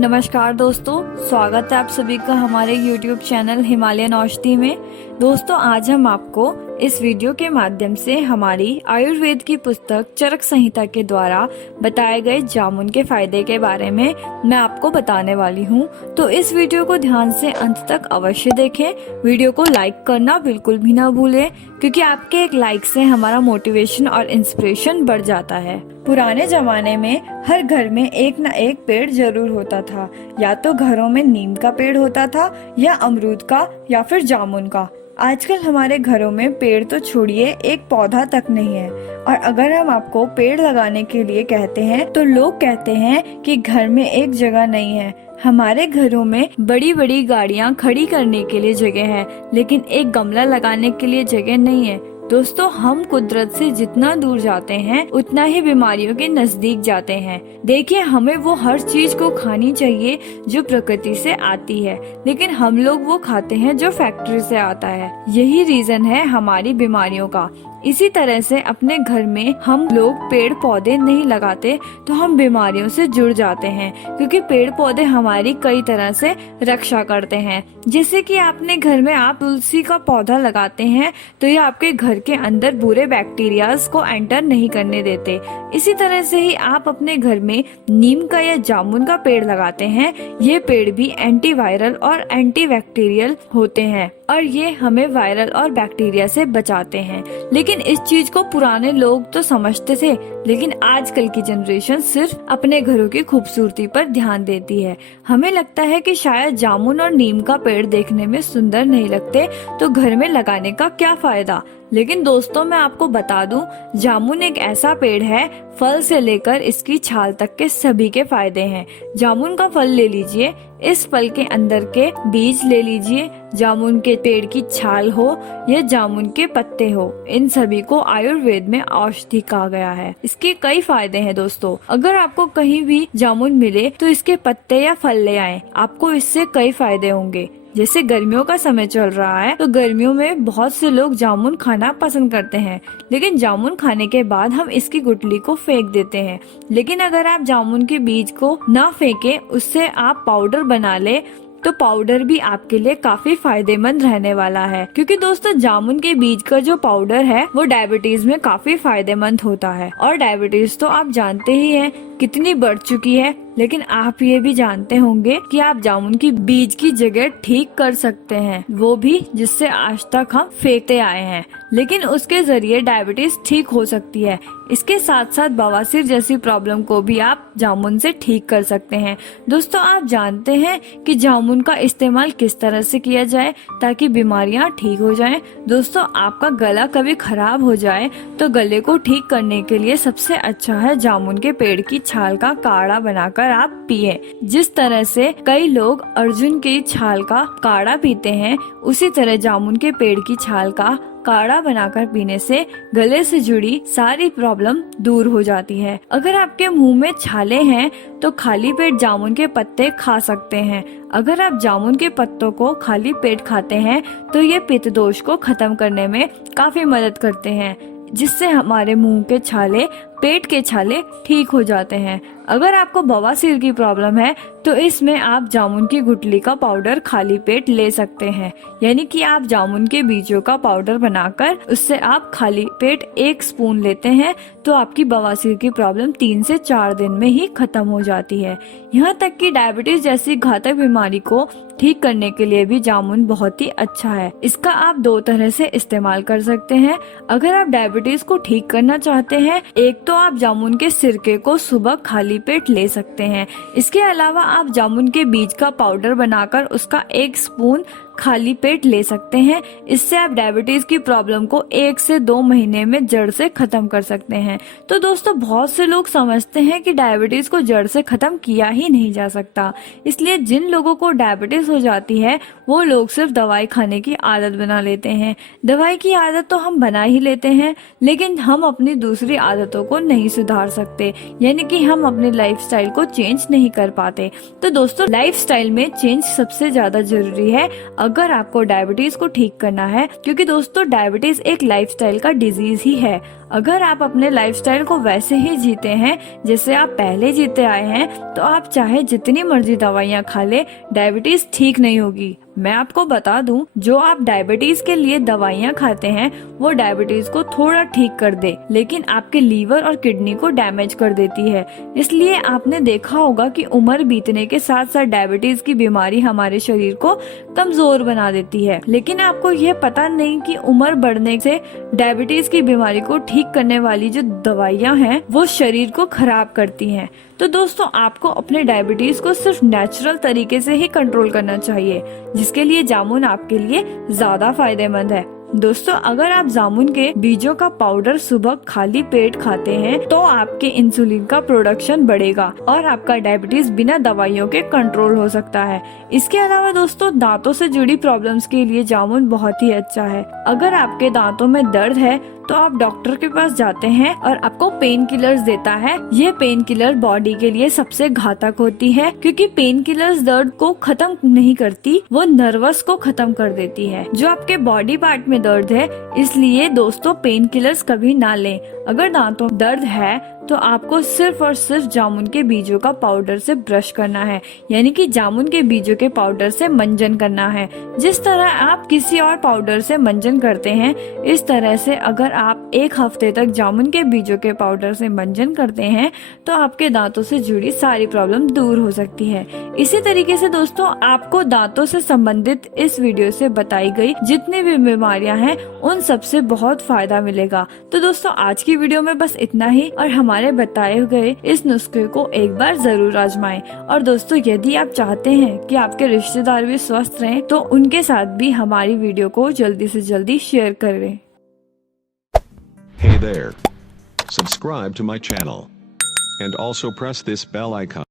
नमस्कार दोस्तों, स्वागत है आप सभी का हमारे YouTube चैनल हिमालयन औषधि में। दोस्तों, आज हम आपको इस वीडियो के माध्यम से हमारी आयुर्वेद की पुस्तक चरक संहिता के द्वारा बताए गए जामुन के फायदे के बारे में मैं आपको बताने वाली हूं। तो इस वीडियो को ध्यान से अंत तक अवश्य देखें। वीडियो को लाइक करना बिल्कुल भी ना भूलें, क्योंकि आपके एक लाइक से हमारा मोटिवेशन और इंस्पिरेशन बढ़ जाता है। पुराने जमाने में हर घर में एक न एक पेड़ जरूर होता था। या तो घरों में नीम का पेड़ होता था, या अमरूद का, या फिर जामुन का। आजकल हमारे घरों में पेड़ तो छोड़िए, एक पौधा तक नहीं है। और अगर हम आपको पेड़ लगाने के लिए कहते हैं तो लोग कहते हैं कि घर में एक जगह नहीं है। हमारे घरों में बड़ी बड़ी गाड़ियां खड़ी करने के लिए जगह है, लेकिन एक गमला लगाने के लिए जगह नहीं है। दोस्तों, हम कुदरत से जितना दूर जाते हैं उतना ही बीमारियों के नजदीक जाते हैं। देखिए, हमें वो हर चीज को खानी चाहिए जो प्रकृति से आती है, लेकिन हम लोग वो खाते हैं जो फैक्ट्री से आता है। यही रीजन है हमारी बीमारियों का। इसी तरह से अपने घर में हम लोग पेड़ पौधे नहीं लगाते तो हम बीमारियों से जुड़ जाते हैं, क्योंकि पेड़ पौधे हमारी कई तरह से रक्षा करते हैं। जैसे कि अपने घर में आप तुलसी का पौधा लगाते हैं तो ये आपके घर के अंदर बुरे बैक्टीरियाज को एंटर नहीं करने देते। इसी तरह से ही आप अपने घर में नीम का या जामुन का पेड़ लगाते हैं। ये पेड़ भी एंटीवायरल और एंटीबैक्टीरियल होते हैं और ये हमें वायरल और बैक्टीरिया से बचाते हैं। लेकिन इस चीज को पुराने लोग तो समझते थे, लेकिन आजकल की जनरेशन सिर्फ अपने घरों की खूबसूरती पर ध्यान देती है। हमें लगता है कि शायद जामुन और नीम का पेड़ देखने में सुंदर नहीं लगते, तो घर में लगाने का क्या फायदा। लेकिन दोस्तों, मैं आपको बता दूं, जामुन एक ऐसा पेड़ है, फल से लेकर इसकी छाल तक के सभी के फायदे हैं। जामुन का फल ले लीजिए, इस फल के अंदर के बीज ले लीजिए, जामुन के पेड़ की छाल हो या जामुन के पत्ते हो, इन सभी को आयुर्वेद में औषधि कहा गया है। इसके कई फायदे हैं दोस्तों। अगर आपको कहीं भी जामुन मिले तो इसके पत्ते या फल ले आएं, आपको इससे कई फायदे होंगे। जैसे गर्मियों का समय चल रहा है तो गर्मियों में बहुत से लोग जामुन खाना पसंद करते हैं, लेकिन जामुन खाने के बाद हम इसकी गुठली को फेंक देते हैं। लेकिन अगर आप जामुन के बीज को ना फेंके, उससे आप पाउडर बना ले तो पाउडर भी आपके लिए काफी फायदेमंद रहने वाला है। क्योंकि दोस्तों, जामुन के बीज का जो पाउडर है वो डायबिटीज में काफी फायदेमंद होता है। और डायबिटीज तो आप जानते ही हैं कितनी बढ़ चुकी है, लेकिन आप ये भी जानते होंगे कि आप जामुन की बीज की जगह ठीक कर सकते हैं, वो भी जिससे आज तक हम फेंकते आए हैं, लेकिन उसके जरिए डायबिटीज ठीक हो सकती है। इसके साथ साथ बवासीर जैसी प्रॉब्लम को भी आप जामुन से ठीक कर सकते हैं। दोस्तों, आप जानते हैं कि जामुन का इस्तेमाल किस तरह से किया जाए ताकि बीमारियां ठीक हो जाएं। दोस्तों, आपका गला कभी खराब हो जाए तो गले को ठीक करने के लिए सबसे अच्छा है जामुन के पेड़ की छाल का काढ़ा बनाकर आप पिए। जिस तरह से कई लोग अर्जुन की छाल का काढ़ा पीते हैं, उसी तरह जामुन के पेड़ की छाल का काढ़ा बनाकर पीने से गले से जुड़ी सारी प्रॉब्लम दूर हो जाती है। अगर आपके मुंह में छाले हैं तो खाली पेट जामुन के पत्ते खा सकते हैं। अगर आप जामुन के पत्तों को खाली पेट खाते हैं तो ये पित्त दोष को खत्म करने में काफी मदद करते हैं, जिससे हमारे मुंह के छाले, पेट के छाले ठीक हो जाते हैं। अगर आपको बवासीर की प्रॉब्लम है तो इसमें आप जामुन की गुठली का पाउडर खाली पेट ले सकते हैं। यानी कि आप जामुन के बीजों का पाउडर बनाकर उससे आप खाली पेट 1 स्पून लेते हैं तो आपकी बवासीर की प्रॉब्लम 3 से 4 दिन में ही खत्म हो जाती है। यहाँ तक कि डायबिटीज जैसी घातक बीमारी को ठीक करने के लिए भी जामुन बहुत ही अच्छा है। इसका आप 2 तरह से इस्तेमाल कर सकते हैं। अगर आप डायबिटीज को ठीक करना चाहते हैं, एक तो आप जामुन के सिरके को सुबह खाली पेट ले सकते हैं। इसके अलावा आप जामुन के बीज का पाउडर बनाकर उसका 1 स्पून खाली पेट ले सकते हैं। इससे आप डायबिटीज की प्रॉब्लम को 1 से 2 महीने में जड़ से खत्म कर सकते हैं। तो दोस्तों, बहुत से लोग समझते हैं कि डायबिटीज को जड़ से खत्म किया ही नहीं जा सकता, इसलिए जिन लोगों को डायबिटीज हो जाती है वो लोग सिर्फ दवाई खाने की आदत बना लेते हैं। दवाई की आदत तो हम बना ही लेते हैं, लेकिन हम अपनी दूसरी आदतों को नहीं सुधार सकते, यानी कि हम अपने लाइफस्टाइल को चेंज नहीं कर पाते। तो दोस्तों, लाइफस्टाइल में चेंज सबसे ज्यादा जरूरी है। अगर आपको डायबिटीज को ठीक करना है, क्योंकि दोस्तों डायबिटीज एक लाइफस्टाइल का डिजीज ही है। अगर आप अपने लाइफस्टाइल को वैसे ही जीते हैं जैसे आप पहले जीते आए हैं, तो आप चाहे जितनी मर्जी दवाइयाँ खा ले, डायबिटीज ठीक नहीं होगी। मैं आपको बता दूं, जो आप डायबिटीज के लिए दवाइयाँ खाते हैं वो डायबिटीज को थोड़ा ठीक कर दे, लेकिन आपके लीवर और किडनी को डैमेज कर देती है। इसलिए आपने देखा होगा कि उम्र बीतने के साथ साथ डायबिटीज की बीमारी हमारे शरीर को कमजोर बना देती है। लेकिन आपको ये पता नहीं कि उम्र बढ़ने से डायबिटीज की बीमारी को ठीक करने वाली जो दवाइयाँ हैं वो शरीर को खराब करती हैं। तो दोस्तों आपको अपने डायबिटीज को सिर्फ नेचुरल तरीके से ही कंट्रोल करना चाहिए, जिसके लिए जामुन आपके लिए ज्यादा फायदेमंद है। दोस्तों अगर आप जामुन के बीजों का पाउडर सुबह खाली पेट खाते हैं तो आपके इंसुलिन का प्रोडक्शन बढ़ेगा और आपका डायबिटीज बिना दवाइयों के कंट्रोल हो सकता है। इसके अलावा दोस्तों दांतों से जुड़ी प्रॉब्लम्स के लिए जामुन बहुत ही अच्छा है। अगर आपके दांतों में दर्द है तो आप डॉक्टर के पास जाते हैं और आपको पेन किलर्स देता है। ये पेन किलर बॉडी के लिए सबसे घातक होती है, क्योंकि पेन किलर्स दर्द को खत्म नहीं करती, वो नर्वस को खत्म कर देती है, जो आपके बॉडी पार्ट में दर्द है। इसलिए दोस्तों पेन किलर्स कभी ना लें। अगर दांतों में दर्द है तो आपको सिर्फ और सिर्फ जामुन के बीजों का पाउडर से ब्रश करना है, यानी कि जामुन के बीजों के पाउडर से मंजन करना है। जिस तरह आप किसी और पाउडर से मंजन करते हैं, इस तरह से अगर आप एक हफ्ते तक जामुन के बीजों के पाउडर से मंजन करते हैं तो आपके दांतों से जुड़ी सारी प्रॉब्लम दूर हो सकती है। इसी तरीके से दोस्तों आपको दांतों से संबंधित इस वीडियो से बताई गई जितनी भी बीमारियां हैं उन सबसे बहुत फायदा मिलेगा। तो दोस्तों आज की वीडियो में बस इतना ही, और हमारे बताए गए इस नुस्खे को एक बार जरूर आजमाएं। और दोस्तों यदि आप चाहते हैं कि आपके रिश्तेदार भी स्वस्थ रहें तो उनके साथ भी हमारी वीडियो को जल्दी से जल्दी शेयर करें। Hey there. Subscribe to my channel. And also press this bell icon.